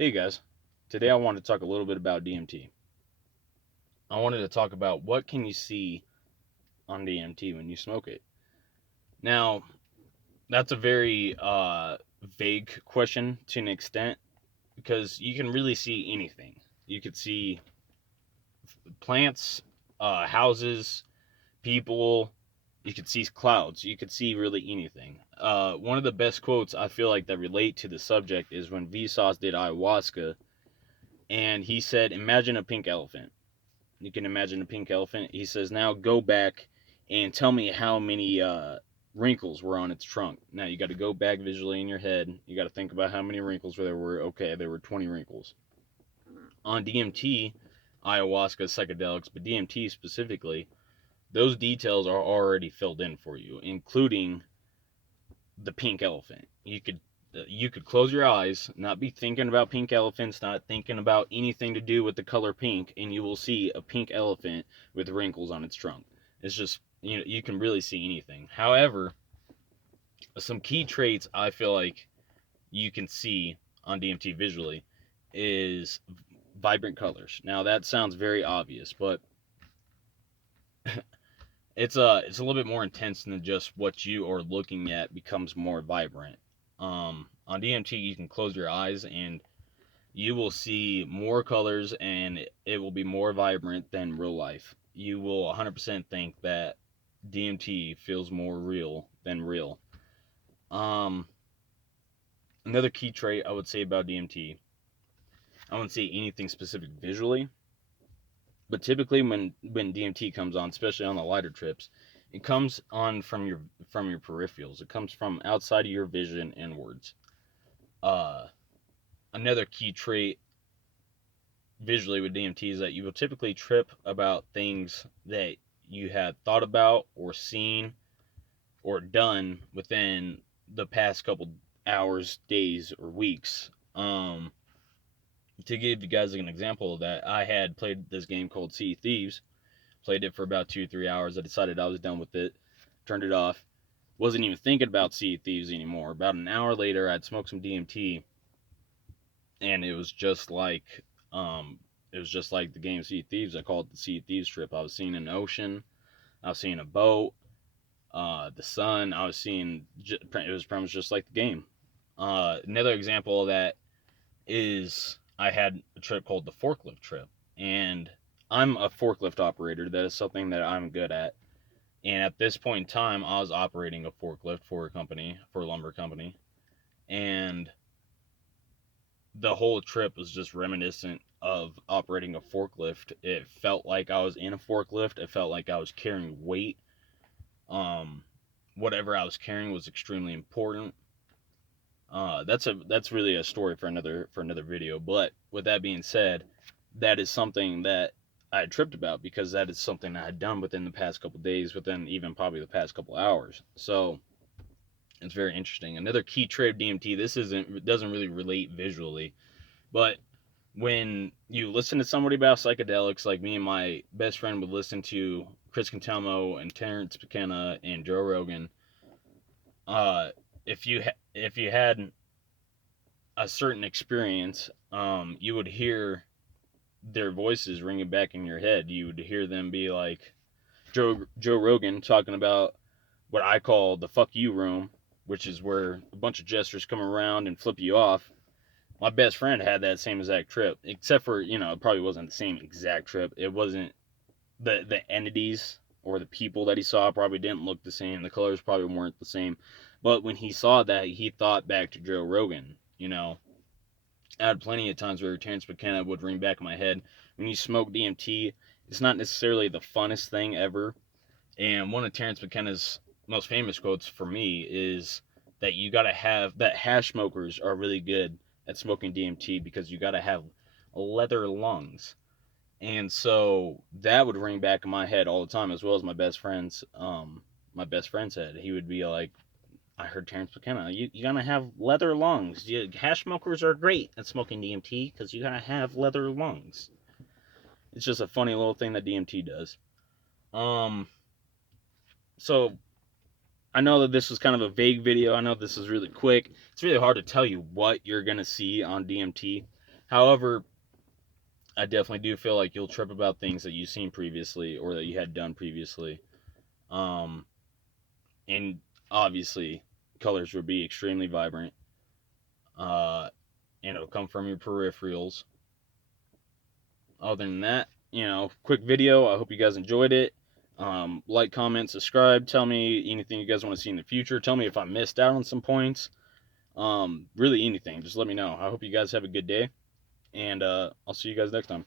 Hey guys, today I want to talk a little bit about DMT. I wanted to talk about what can you see on DMT when you smoke it. Now, that's a very vague question to an extent because you can really see anything. You could see plants, houses, people. You could see clouds. You could see really anything. One of the best quotes I feel like that relate to the subject is when Vsauce did ayahuasca, and he said, "Imagine a pink elephant." You can imagine a pink elephant. He says, now go back and tell me how many wrinkles were on its trunk. Now you got to go back visually in your head. You got to think about how many wrinkles there were. Okay, there were 20 wrinkles. On DMT, ayahuasca, psychedelics, but DMT specifically, those details are already filled in for you, including the pink elephant. You could close your eyes, not be thinking about pink elephants, not thinking about anything to do with the color pink, and you will see a pink elephant with wrinkles on its trunk. It's just, you can really see anything. However, some key traits I feel like you can see on DMT visually is vibrant colors. Now that sounds very obvious, but it's a little bit more intense than just what you are looking at becomes more vibrant. On DMT, you can close your eyes and you will see more colors and it will be more vibrant than real life. You will 100% think that DMT feels more real than real. Um, Another key trait I would say about DMT, I wouldn't say anything specific visually, but typically when DMT comes on, especially on the lighter trips, it comes on from your peripherals. It comes from outside of your vision inwards. Uh, Another key trait visually with DMT is that you will typically trip about things that you had thought about or seen or done within the past couple hours, days, or weeks. To give you guys an example of that, I had played this game called Sea of Thieves, played it for about 2 or 3 hours. I decided I was done with it, turned it off, wasn't even thinking about Sea of Thieves anymore. About an hour later, I'd smoked some DMT, and um, it was just like the game Sea of Thieves. I called it the Sea of Thieves trip. I was seeing an ocean, I was seeing a boat, the sun. I was seeing it was pretty much just like the game. Another example of that is I had a trip called the forklift trip, and I'm a forklift operator. That is something that I'm good at. And at this point in time, I was operating a forklift for a lumber company, and the whole trip was just reminiscent of operating a forklift. It felt like I was in a forklift. It felt like I was carrying weight. Um, Whatever I was carrying was extremely important. That's really a story for another video. But with that being said, that is something that I had tripped about because that is something I had done within the past couple days, within even probably the past couple hours. So it's very interesting. Another key trait of DMT. This doesn't really relate visually, but when you listen to somebody about psychedelics, like me and my best friend would listen to Chris Cantelmo and Terrence McKenna and Joe Rogan. Uh, if you had a certain experience, you would hear their voices ringing back in your head. You would hear them be like Joe Rogan talking about what I call the fuck you room, which is where a bunch of jesters come around and flip you off. My best friend had that same exact trip, except for, it probably wasn't the same exact trip. It wasn't the entities or the people that he saw probably didn't look the same. The colors probably weren't the same. But when he saw that, he thought back to Joe Rogan. I had plenty of times where Terrence McKenna would ring back in my head. When you smoke DMT, it's not necessarily the funnest thing ever. And one of Terrence McKenna's most famous quotes for me is that you gotta have that hash smokers are really good at smoking DMT because you gotta have leather lungs. And so that would ring back in my head all the time, as well as my best friend's head. He would be like, I heard Terrence McKenna, you gotta have leather lungs. Hash smokers are great at smoking DMT because you gotta have leather lungs. It's just a funny little thing that DMT does. Um, so I know that this was kind of a vague video. I know this is really quick. It's really hard to tell you what you're gonna see on DMT. However, I definitely do feel like you'll trip about things that you've seen previously or that you had done previously. Um, and obviously, colors would be extremely vibrant. And it'll come from your peripherals. Other than that, quick video. I hope you guys enjoyed it. Like, comment, subscribe. Tell me anything you guys want to see in the future. Tell me if I missed out on some points. Really anything. Just let me know. I hope you guys have a good day. And I'll see you guys next time.